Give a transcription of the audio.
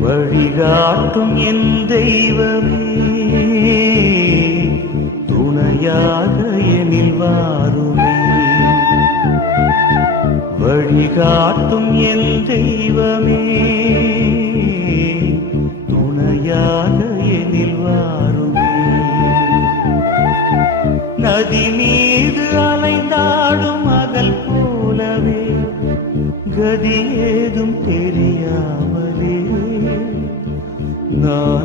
வழிகாட்டும் என் தெய்வமே, துணையாக எனில் வாருமே. வழிகாட்டும் என் தெய்வமே, துணையாக எனில் வாருமே. நதி மீது அலைந்தாடும் அகல் போலவே, கதி ஏதும் தெரியாமலே நான்